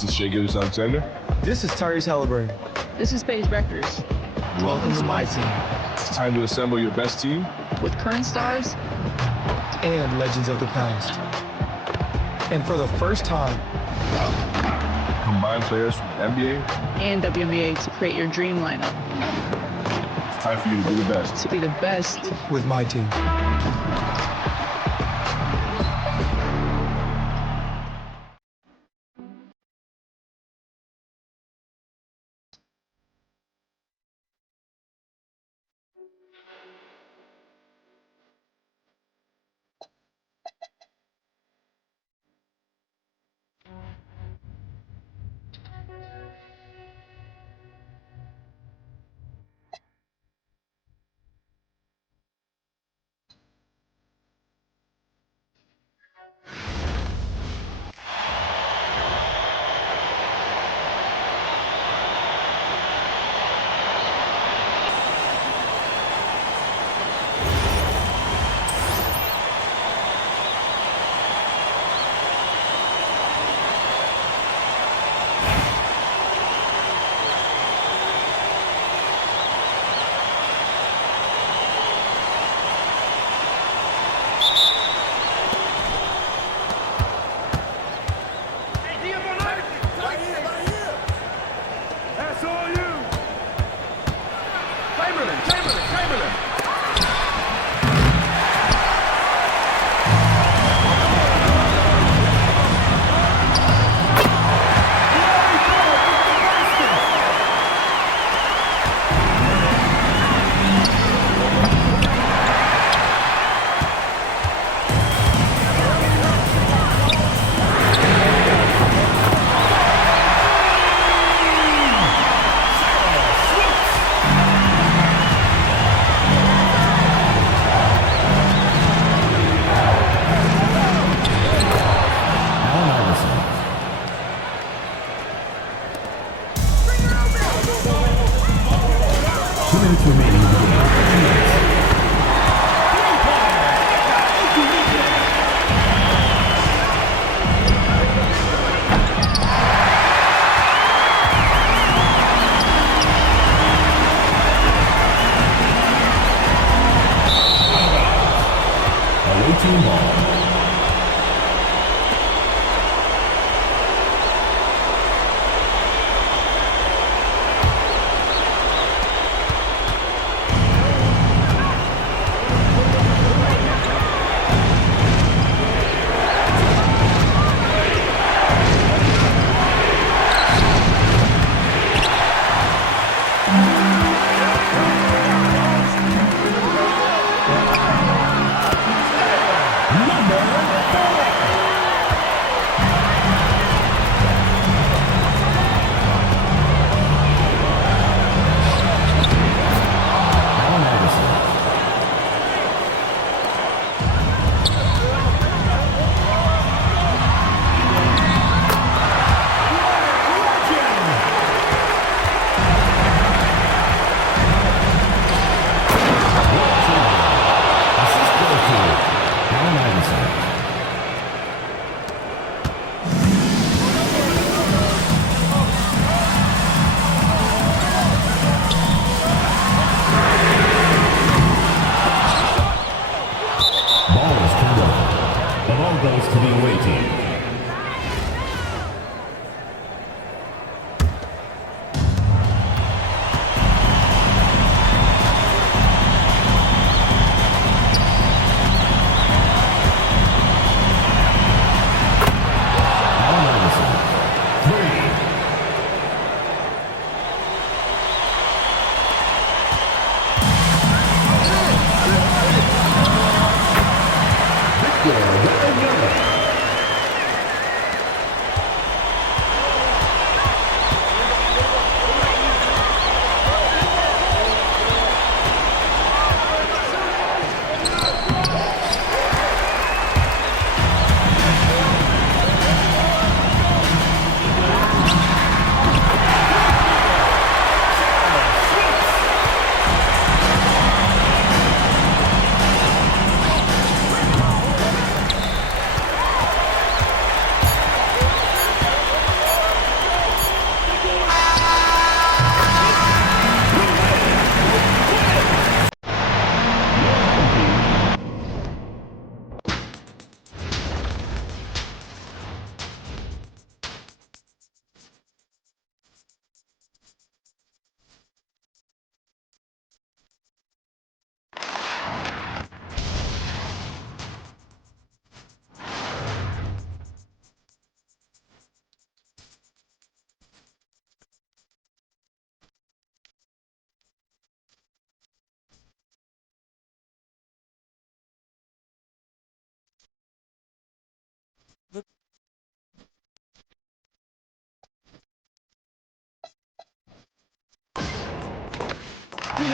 This is Shea Gilgeous-Alexander. This is Tyrese Halliburton. This is Paige Beckers. Welcome to my team. It's time to assemble your best team with current stars and legends of the past. And for the first time, combine players from the NBA and WNBA to create your dream lineup. It's time for you to be the best. To be the best with my team.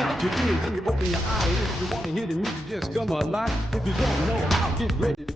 what you do when you open your eyes. If you want to hear the music just come alive. If you don't know how, get ready.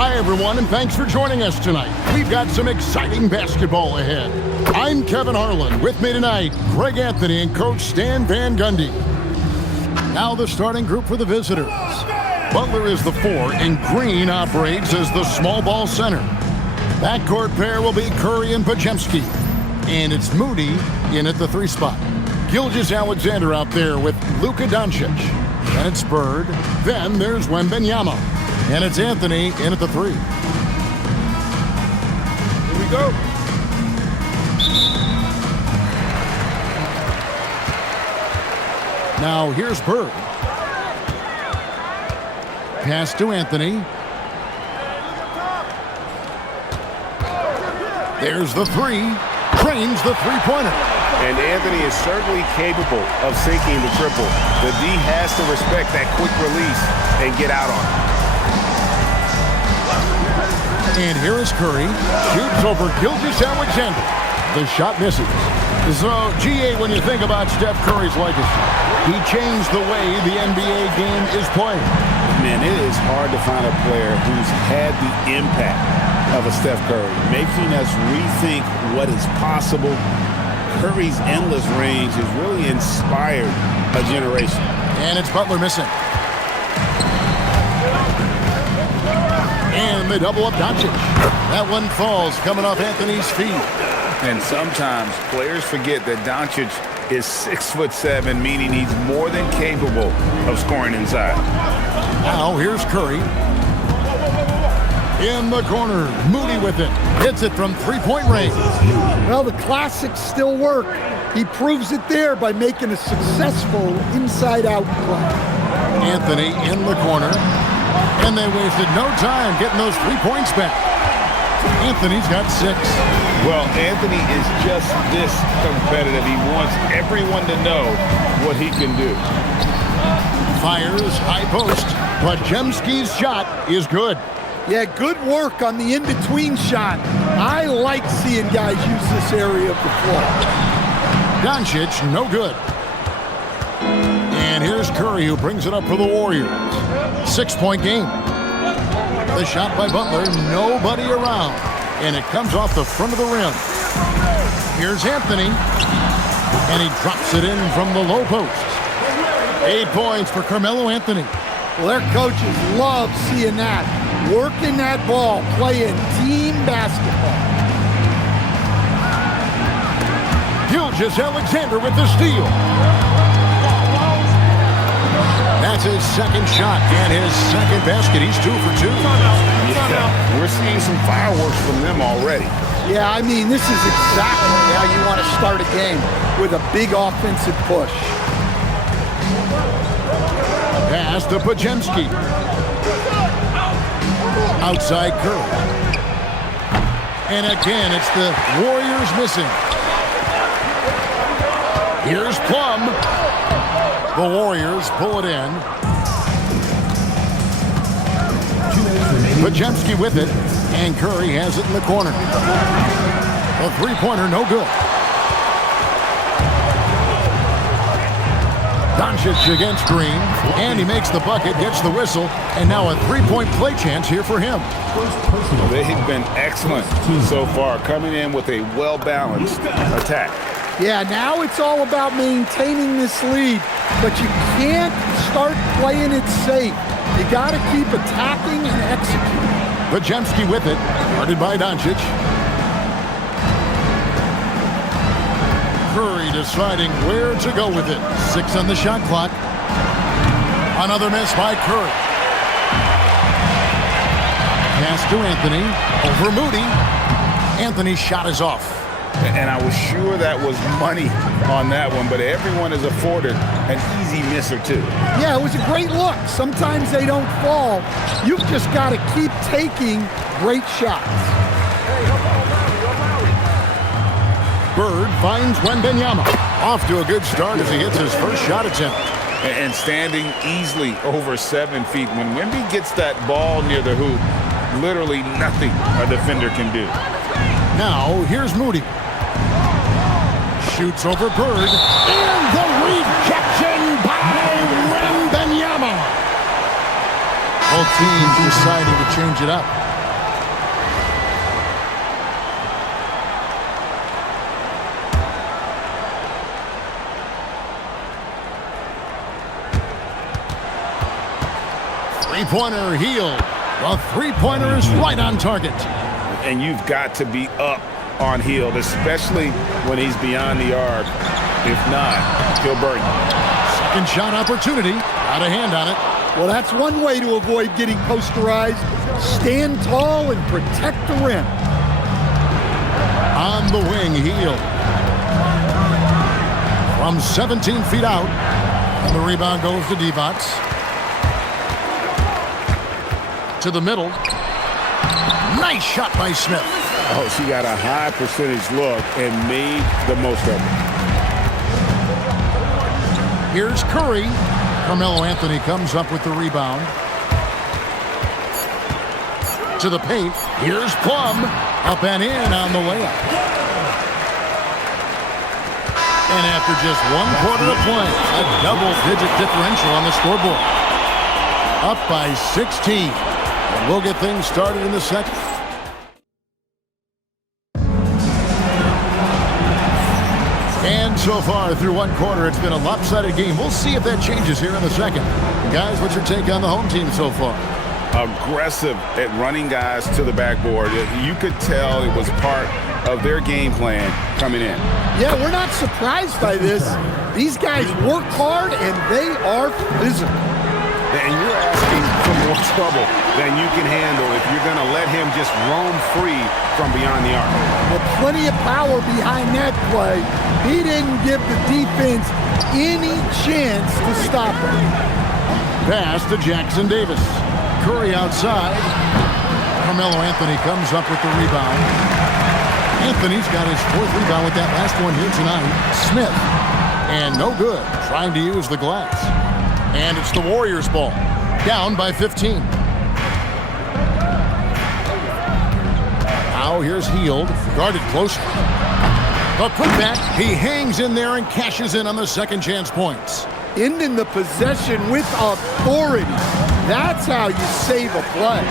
Hi, everyone, and thanks for joining us tonight. We've got some exciting basketball ahead. I'm Kevin Harlan. With me tonight, Greg Anthony and Coach Stan Van Gundy. Now the starting group for the visitors. Butler is the 4, and Green operates as the small ball center. Backcourt pair will be Curry and Podziemski. And it's Moody in at the 3 spot. Gilgeous-Alexander out there with Luka Doncic. And it's Bird. Then there's Wembanyama. And it's Anthony in at the 3. Here we go. Now here's Bird. Pass to Anthony. There's the 3. Trains the three-pointer. And Anthony is certainly capable of sinking the triple. The D has to respect that quick release and get out on it. And here is Curry. Shoots over Gilgeous-Alexander. The shot misses. So, GA, when you think about Steph Curry's legacy, he changed the way the NBA game is played. Man, it is hard to find a player who's had the impact of a Steph Curry, making us rethink what is possible. Curry's endless range has really inspired a generation. And it's Butler missing. And they double up Doncic. That one falls coming off Anthony's feet. And sometimes players forget that Doncic is 6'7", meaning he's more than capable of scoring inside. Now here's Curry. In the corner, Moody with it. Hits it from three-point range. Well, the classics still work. He proves it there by making a successful inside-out play. Anthony in the corner. And they wasted no time getting those 3 points back. Anthony's got 6. Well, Anthony is just this competitive. He wants everyone to know what he can do. Fires, high post. Podziemski's shot is good. Yeah, good work on the in-between shot. I like seeing guys use this area of the floor. Doncic, no good. And here's Curry, who brings it up for the Warriors. 6-point game. The shot by Butler, nobody around. And it comes off the front of the rim. Here's Anthony. And he drops it in from the low post. 8 points for Carmelo Anthony. Well, their coaches love seeing that. Working that ball, playing team basketball. Gilgeous-Alexander with the steal. That's his second shot and his second basket. He's 2 for 2. Yeah, we're seeing some fireworks from them already. Yeah, I mean, this is exactly how you want to start a game, with a big offensive push. Pass to Podziemski. Outside Curry. And again, it's the Warriors missing. Here's Plum. The Warriors pull it in. Podziemski with it. And Curry has it in the corner. A three-pointer, no good. Doncic against Green, and he makes the bucket, gets the whistle, and now a three-point play chance here for him. They've been excellent so far, coming in with a well-balanced attack. Yeah, now it's all about maintaining this lead, but you can't start playing it safe. You got to keep attacking and executing. Podziemski with it, guarded by Doncic. Curry deciding where to go with it. 6 on the shot clock. Another miss by Curry. Pass to Anthony. Over Moody. Anthony's shot is off. And I was sure that was money on that one, but everyone is afforded an easy miss or two. Yeah, it was a great look. Sometimes they don't fall. You've just got to keep taking great shots. Bird finds Wembanyama. Off to a good start as he hits his first shot attempt. And standing easily over 7 feet. When Wemby gets that ball near the hoop, literally nothing a defender can do. Now, here's Moody. Shoots over Bird. And the rejection by Wembanyama. Both teams deciding to change it up. Three-pointer Hield. The three-pointer is right on target. And you've got to be up on Hield, especially when he's beyond the arc. If not, he'll burn you. Second shot opportunity. Out of hand on it. Well, that's one way to avoid getting posterized. Stand tall and protect the rim. On the wing, Hield. From 17 feet out. And the rebound goes to Divac. To the middle. Nice shot by Smith. Oh, she got a high percentage look and made the most of it. Here's Curry. Carmelo Anthony comes up with the rebound. To the paint. Here's Plum. Up and in on the layup. And after just 1 quarter of play, a double-digit differential on the scoreboard. Up by 16. And we'll get things started in the second. And so far through 1 quarter, it's been a lopsided game. We'll see if that changes here in the second. Guys, what's your take on the home team so far? Aggressive at running guys to the backboard. You could tell it was part of their game plan coming in. Yeah, we're not surprised by this. These guys work hard and they are physical. And you're asking for more trouble than you can handle if you're going to let him just roam free from beyond the arc. With plenty of power behind that play, he didn't give the defense any chance to stop him. Pass to Jackson Davis. Curry outside. Carmelo Anthony comes up with the rebound. Anthony's got his 4th rebound with that last one here tonight. Smith. And no good. Trying to use the glass. And it's the Warriors' ball. Down by 15. Now here's Hield. Guarded closely. The putback. He hangs in there and cashes in on the second chance points. Ending the possession with authority. That's how you save a play.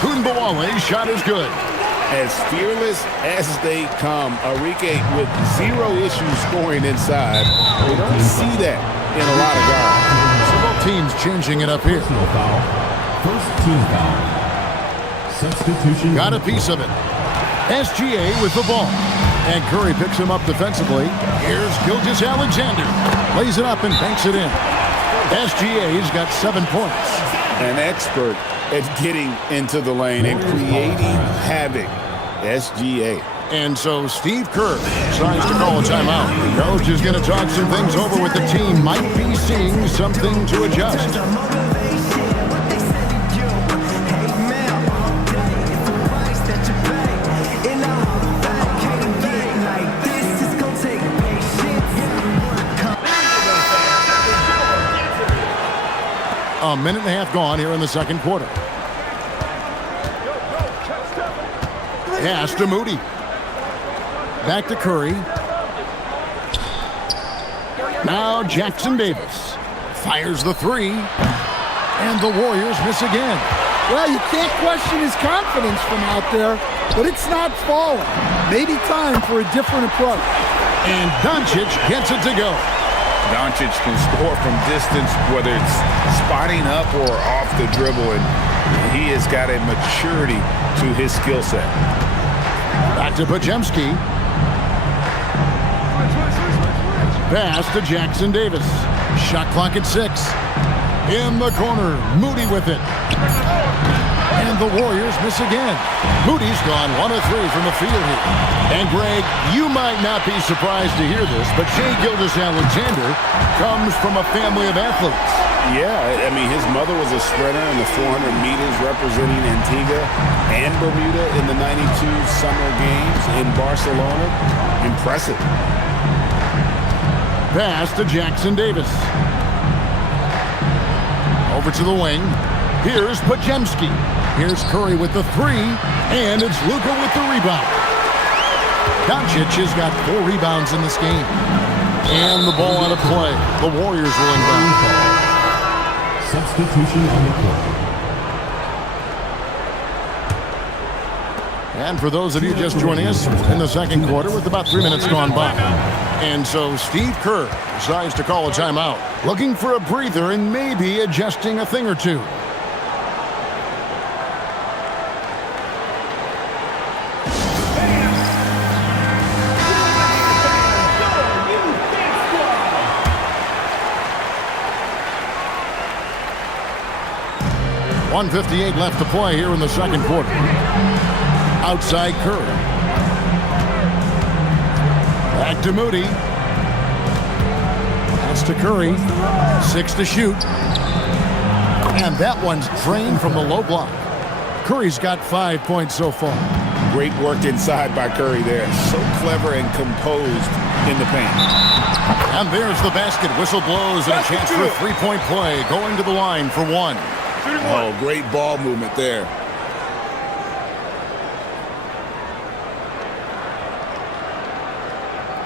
Kumbawale's shot is good. As fearless as they come, Arike with 0 issues scoring inside. We don't see that in a lot of guards. So both teams changing it up here. First team foul. Substitution. Got a piece of it. SGA with the ball. And Curry picks him up defensively. Here's Gilgeous-Alexander. Lays it up and banks it in. SGA's got 7 points. An expert at getting into the lane and creating havoc. SGA. And so Steve Kerr decides to call a timeout. The coach is going to talk some things over with the team. Might be seeing something to adjust. A minute and a half gone here in the second quarter. Pass to Moody. Back to Curry. Now Jackson Davis fires the 3. And the Warriors miss again. Well, you can't question his confidence from out there, but it's not falling. Maybe time for a different approach. And Doncic gets it to go. Doncic can score from distance, whether it's spotting up or off the dribble, and he has got a maturity to his skill set. Back to Podziemski. Pass to Jackson Davis. Shot clock at 6. In the corner, Moody with it. And the Warriors miss again. Moody's gone 1 of 3 from the field here. And Greg, you might not be surprised to hear this, but Shai Gilgeous-Alexander comes from a family of athletes. Yeah, I mean, his mother was a sprinter in the 400 meters representing Antigua and Bermuda in the 92 Summer Games in Barcelona. Impressive. Pass to Jackson Davis. Over to the wing. Here's Podziemski. Here's Curry with the 3, and it's Luka with the rebound. Doncic has got 4 rebounds in this game. And the ball out of play. The Warriors will inbound. Substitution on the court. And for those of you just joining us in the second quarter with about 3 minutes gone by. And so Steve Kerr decides to call a timeout, looking for a breather and maybe adjusting a thing or two. .158 left to play here in the second quarter. Outside Curry. Back to Moody. Pass to Curry. 6 to shoot. And that one's drained from the low block. Curry's got 5 points so far. Great work inside by Curry there. So clever and composed in the paint. And there's the basket. Whistle blows and a chance for a three-point play. Going to the line for one. Oh, great ball movement there.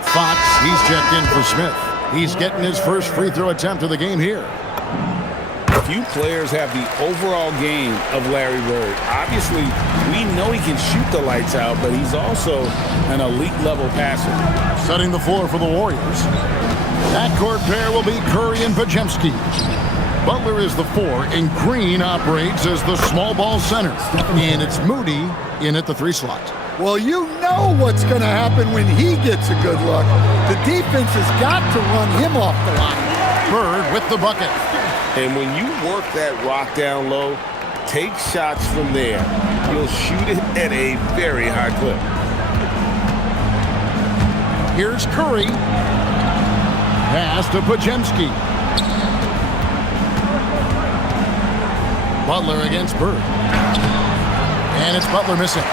Fox, he's checked in for Smith. He's getting his first free throw attempt of the game here. Few players have the overall game of Larry Bird. Obviously, we know he can shoot the lights out, but he's also an elite level passer. Setting the floor for the Warriors. That court pair will be Curry and Podziemski. Butler is the 4, and Green operates as the small ball center. And it's Moody in at the 3 slot. Well, you know what's going to happen when he gets a good look. The defense has got to run him off the line. Bird with the bucket. And when you work that rock down low, take shots from there. You'll shoot it at a very high clip. Here's Curry. Pass to Podziemski. Butler against Bird. And it's Butler missing.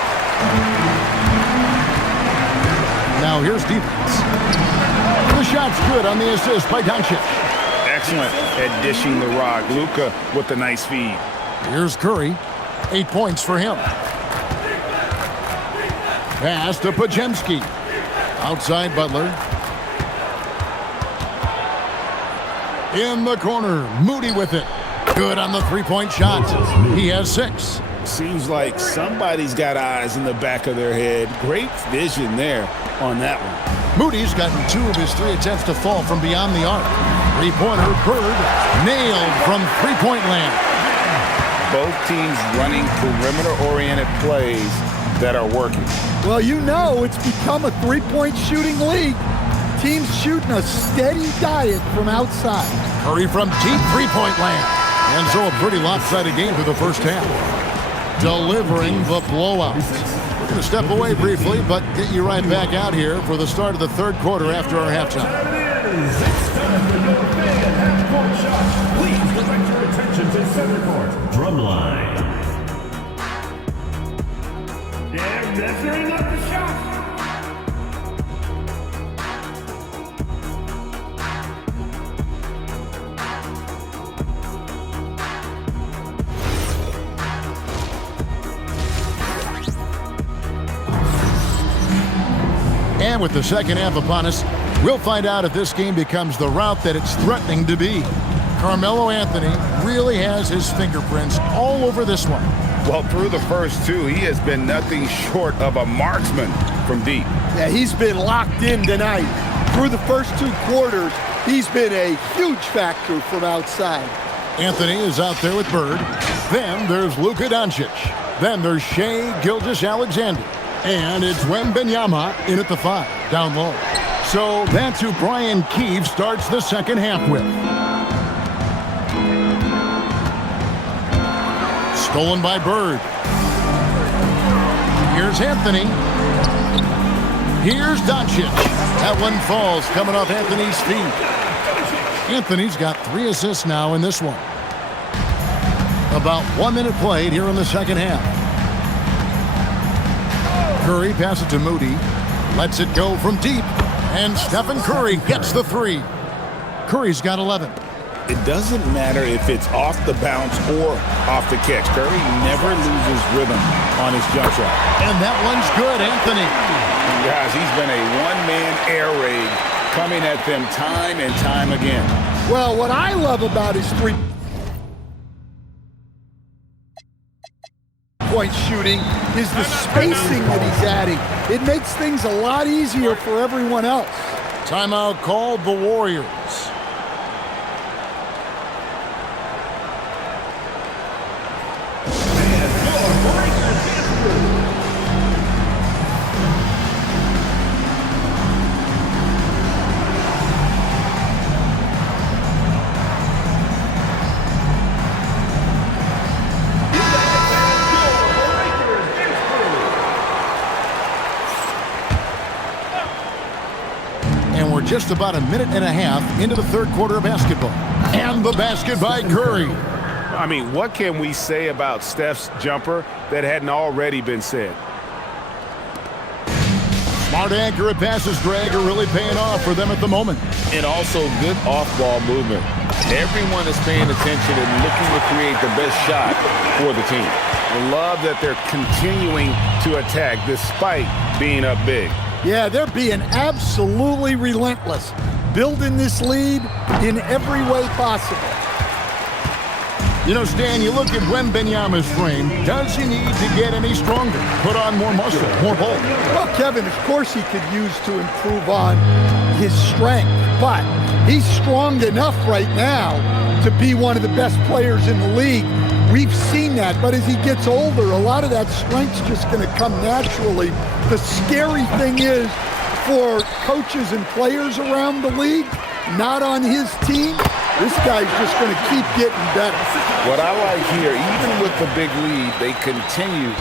Now here's defense. The shot's good on the assist by Doncic. Excellent at dishing the rock. Luka with the nice feed. Here's Curry. 8 points for him. Pass to Podziemski. Outside Butler. In the corner. Moody with it. Good on the three-point shot. He has 6. Seems like somebody's got eyes in the back of their head. Great vision there on that one. Moody's gotten 2 of his 3 attempts to fall from beyond the arc. Three-pointer, Bird, nailed from three-point land. Both teams running perimeter-oriented plays that are working. Well, you know it's become a three-point shooting league. Teams shooting a steady diet from outside. Curry from deep three-point land. And so a pretty lopsided game for the first half. Delivering the blowout. We're going to step away briefly, but get you right back out here for the start of the third quarter after our halftime. Please direct your attention to center court. Drumline. They're measuring up the shot. And with the second half upon us, we'll find out if this game becomes the route that it's threatening to be. Carmelo Anthony really has his fingerprints all over this one. Well, through the first 2, he has been nothing short of a marksman from deep. Yeah, he's been locked in tonight. Through the first 2 quarters, he's been a huge factor from outside. Anthony is out there with Bird. Then there's Luka Doncic. Then there's Shai Gilgeous-Alexander. And it's Wembanyama in at the 5, down low. So that's who Brian Keefe starts the second half with. Stolen by Bird. Here's Anthony. Here's Doncic. That one falls, coming off Anthony's feet. Anthony's got 3 assists now in this one. About 1 minute played here in the second half. Curry passes it to Moody. Lets it go from deep. And Stephen Curry gets the 3. Curry's got 11. It doesn't matter if it's off the bounce or off the catch. Curry never loses rhythm on his jump shot. And that one's good, Anthony. And guys, he's been a one-man air raid coming at them time and time again. Well, what I love about his three-point shooting is the spacing that he's adding. It makes things a lot easier for everyone else. Timeout called the Warriors. Just about a minute and a half into the third quarter of basketball. And the basket by Curry. I mean, what can we say about Steph's jumper that hadn't already been said? Smart, accurate passes, Greg, are really paying off for them at the moment. And also good off-ball movement. Everyone is paying attention and looking to create the best shot for the team. I love that they're continuing to attack despite being up big. Yeah, they're being absolutely relentless, building this lead in every way possible. You know, Stan, you look at Wembanyama's frame. Does he need to get any stronger? Put on more muscle, more bulk? Well, Kevin, of course he could use to improve on his strength, but he's strong enough right now to be one of the best players in the league. We've seen that, but as he gets older, a lot of that strength's just going to come naturally. The scary thing is for coaches and players around the league, not on his team, this guy's just going to keep getting better. What I like here, even with the big lead, they continue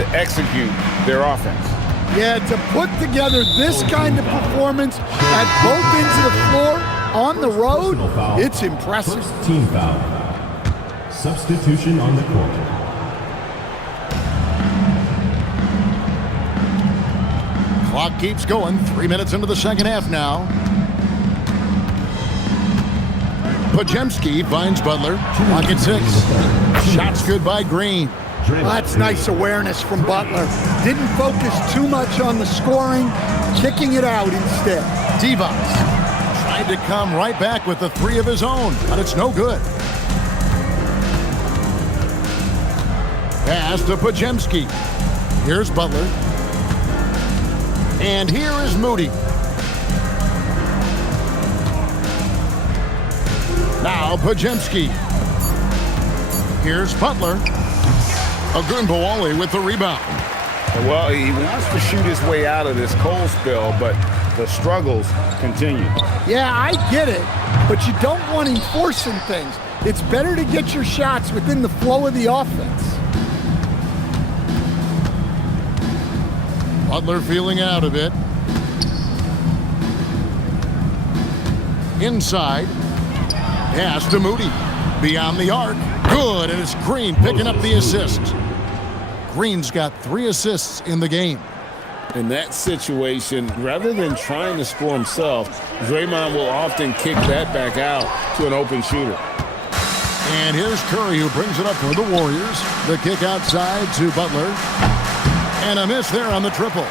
to execute their offense. Yeah, to put together this kind of performance at both ends of the floor on the road, it's impressive. First team foul. Substitution on the court. Clock keeps going. 3 minutes into the second half now. Pajemski finds Butler. Clock at 6. Shots good by Green. Well, that's nice awareness from Butler. Didn't focus too much on the scoring, kicking it out instead. Divac tried to come right back with the three of his own, but it's no good. Pass to Pajemski. Here's Butler. And here is Moody. Now Pajemski. Here's Butler. Ogunbowale with the rebound. Well, he wants to shoot his way out of this cold spell, but the struggles continue. Yeah, I get it, but you don't want him forcing things. It's better to get your shots within the flow of the offense. Butler feeling out a bit. Inside. Pass to Moody. Beyond the arc. Good, and it's Green picking up the assist. Green's got 3 assists in the game. In that situation, rather than trying to score himself, Draymond will often kick that back out to an open shooter. And here's Curry, who brings it up for the Warriors. The kick outside to Butler. And a miss there on the triple.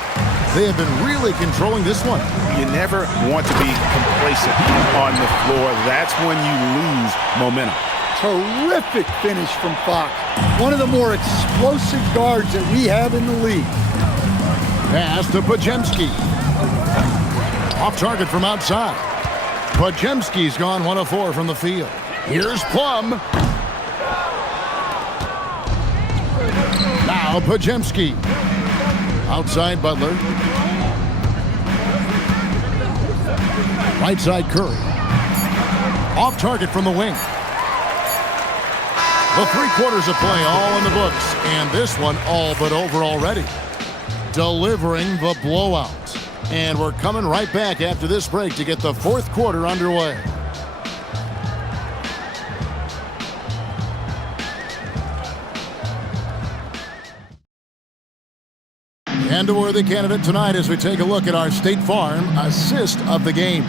They have been really controlling this one. You never want to be complacent on the floor. That's when you lose momentum. Terrific finish from Fox. One of the more explosive guards that we have in the league. Pass to Pajemski. Off target from outside. Pajemski's gone 1 of 4 from the field. Here's Plum. Now Pajemski. Outside Butler. Right side Curry. Off target from the wing. The 3 quarters of play all in the books, and this one all but over already. Delivering the blowout. And we're coming right back after this break to get the 4th quarter underway. And a worthy candidate tonight as we take a look at our State Farm assist of the game.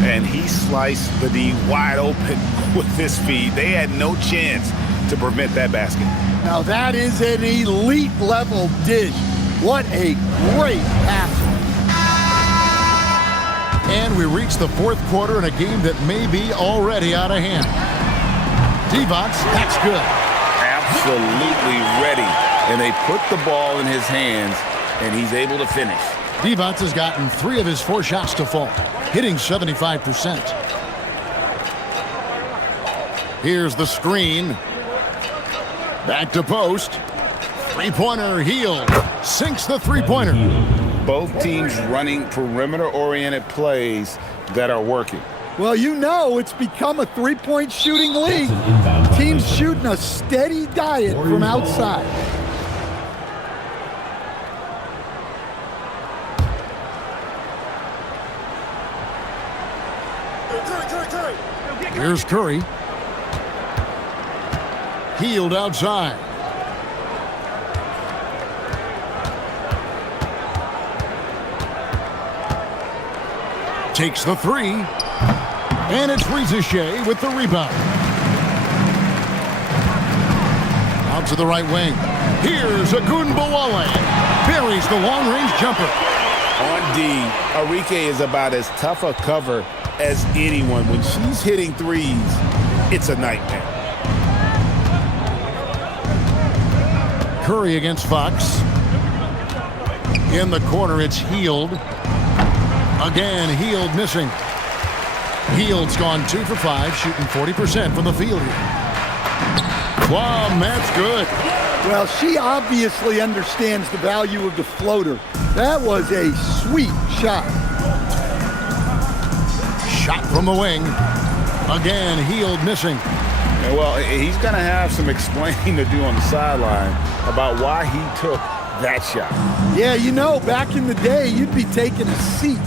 And he sliced the D wide open with his speed. They had no chance to prevent that basket. Now that is an elite level dish. What a great pass. And we reach the 4th quarter in a game that may be already out of hand. Divac, that's good. Absolutely ready. And they put the ball in his hands, and he's able to finish. Divac has gotten 3 of his 4 shots to fall, hitting 75%. Here's the screen. Back to post. Three-pointer, Hield. Sinks the three-pointer. Both teams running perimeter-oriented plays that are working. Well, you know it's become a three-point shooting league. Teams shooting a steady diet from outside. Here's Curry. Hield outside. Takes the 3. And it's Ricochet with the rebound. Out to the right wing. Here's Agunbowale. Buries the long-range jumper. On D, Arike is about as tough a cover as anyone. When she's hitting threes, it's a nightmare. Curry against Fox. In the corner, it's Hield. Again, Hield missing. Hield's gone 2 for 5, shooting 40% from the field here. Plum, that's good. Well, she obviously understands the value of the floater. That was a sweet shot. Shot from the wing. Again, Hield missing. And well, he's going to have some explaining to do on the sideline about why he took that shot. Yeah, you know, back in the day, you'd be taking a seat.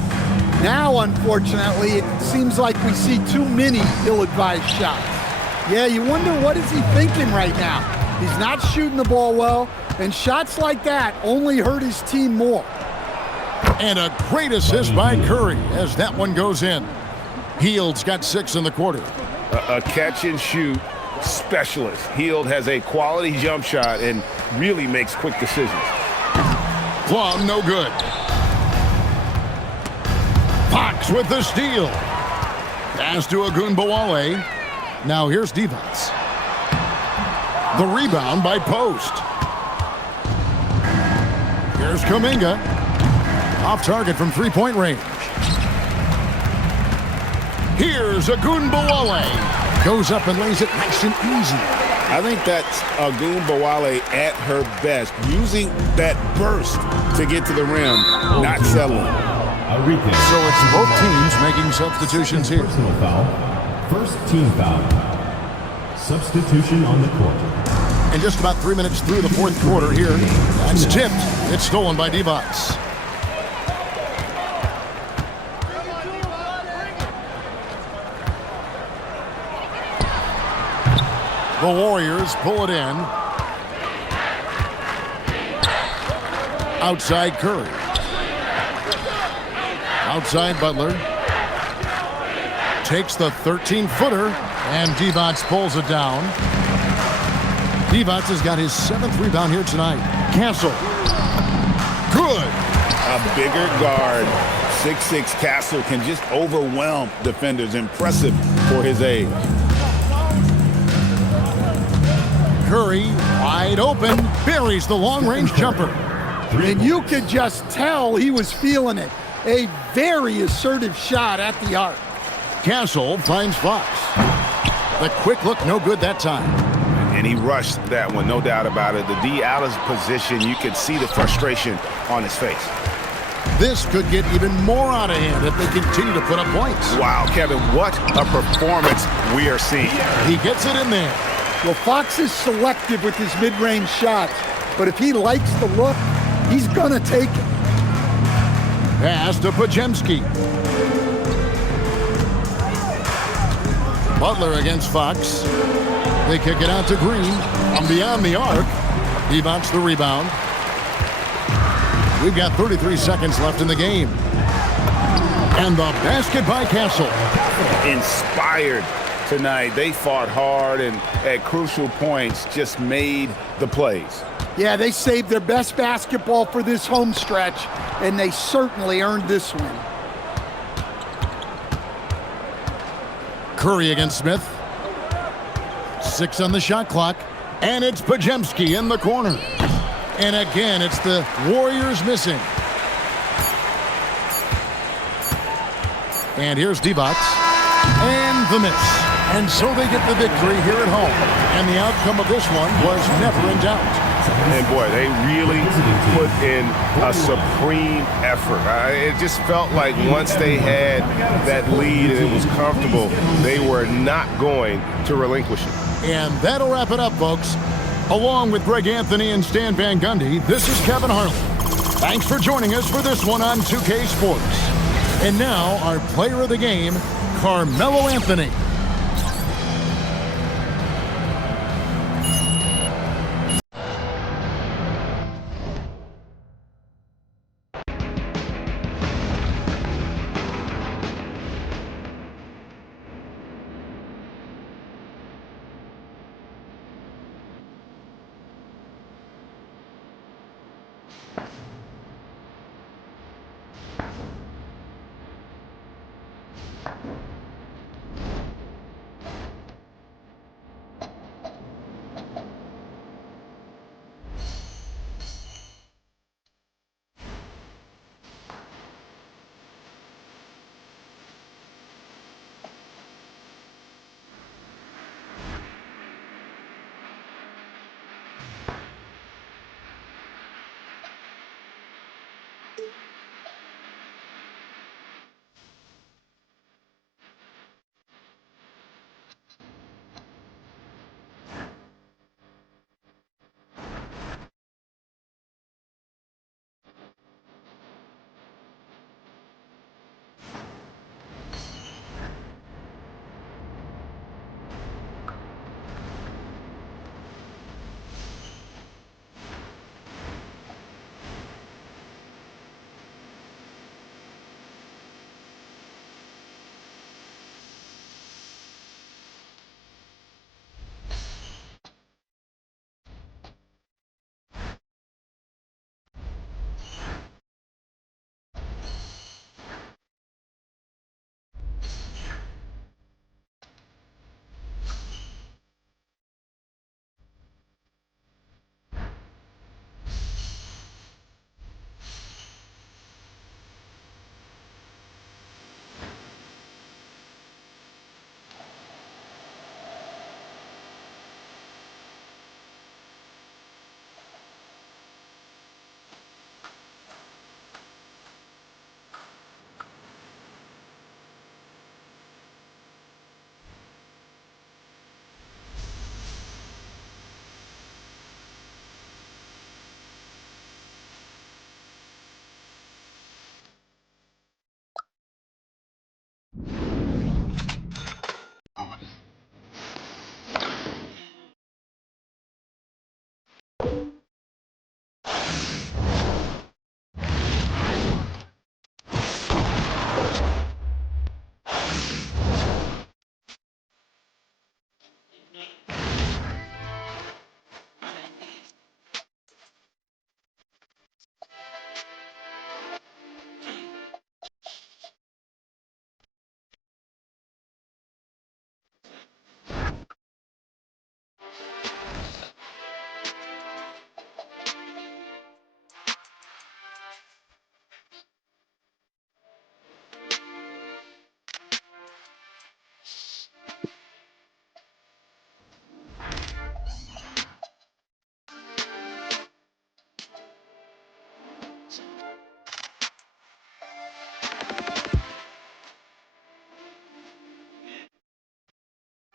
Now, unfortunately, it seems like we see too many ill-advised shots. Yeah, you wonder what is he thinking right now. He's not shooting the ball well, and shots like that only hurt his team more. And a great assist by Curry as that one goes in. Hield's got 6 in the quarter. A catch-and-shoot specialist. Hield has a quality jump shot and really makes quick decisions. Plum, no good. Fox with the steal. Pass to Agunbowale. Now here's Divac. The rebound by Post. Here's Kuminga. Off target from three-point range. Here's Agunbowale. Goes up and lays it nice and easy. I think that's Agunbowale at her best, using that burst to get to the rim, not settling. So it's both teams making substitutions here. Personal foul. First team foul. Substitution on the court. And just about 3 minutes through the fourth quarter here. That's tipped. It's stolen by Divac. The Warriors pull it in. Outside Curry. Outside Butler. Takes the 13-footer, and Divac pulls it down. Divac has got his 7th rebound here tonight. Castle. Good. A bigger guard, 6'6" Castle, can just overwhelm defenders. Impressive for his age. Curry, wide open, buries the long-range jumper. And you could just tell he was feeling it. A very assertive shot at the arc. Castle finds Fox. The quick look, no good that time. And he rushed that one, no doubt about it. The D out of position, you could see the frustration on his face. This could get even more out of hand if they continue to put up points. Wow, Kevin, what a performance we are seeing. He gets it in there. Well, Fox is selective with his mid-range shots, but if he likes the look, he's gonna take it. Pass to Pajemski. Butler against Fox. They kick it out to Green. From beyond the arc. Divac the rebound. We've got 33 seconds left in the game. And the basket by Castle. Inspired tonight. They fought hard and at crucial points just made the plays. Yeah, they saved their best basketball for this home stretch, and they certainly earned this win. Curry against Smith. 6 on the shot clock. And it's Pajemski in the corner. And again, it's the Warriors missing. And here's Divac. And the miss. And so they get the victory here at home. And the outcome of this one was never in doubt. And boy, they really put in a supreme effort. It just felt like once they had that lead and it was comfortable, they were not going to relinquish it. And that'll wrap it up, folks. Along with Greg Anthony and Stan Van Gundy, this is Kevin Harlan. Thanks for joining us for this one on 2K Sports. And now, our player of the game, Carmelo Anthony.